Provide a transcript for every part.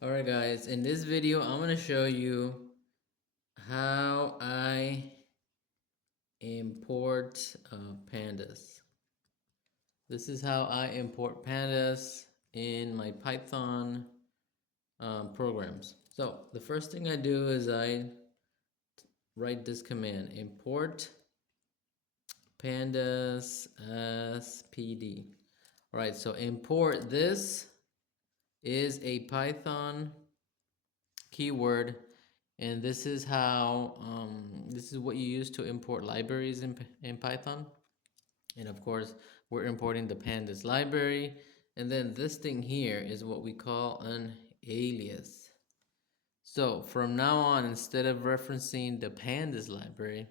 Alright guys, in this video I'm going to show you how I import pandas. This is how I import pandas in my Python programs. So the first thing I do is I write this command, import pandas as pd. Alright, so import this is a Python keyword, and this is how this is what you use to import libraries in Python. And of course we're importing the pandas library, and then this thing here is what we call an alias. So from now on, instead of referencing the pandas library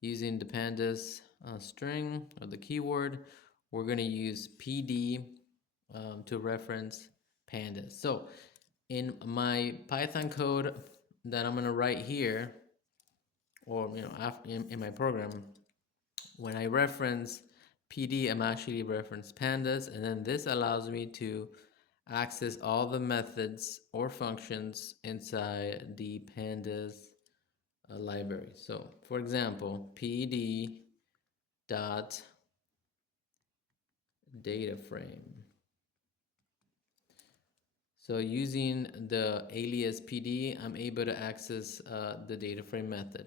using the pandas string or the keyword, we're going to use pd to reference pandas. So in my Python code that I'm gonna write here, or after in my program, when I reference PD, I'm actually reference pandas, and then this allows me to access all the methods or functions inside the pandas library. So, for example, PD dot data frame. So using the alias PD, I'm able to access the data frame method.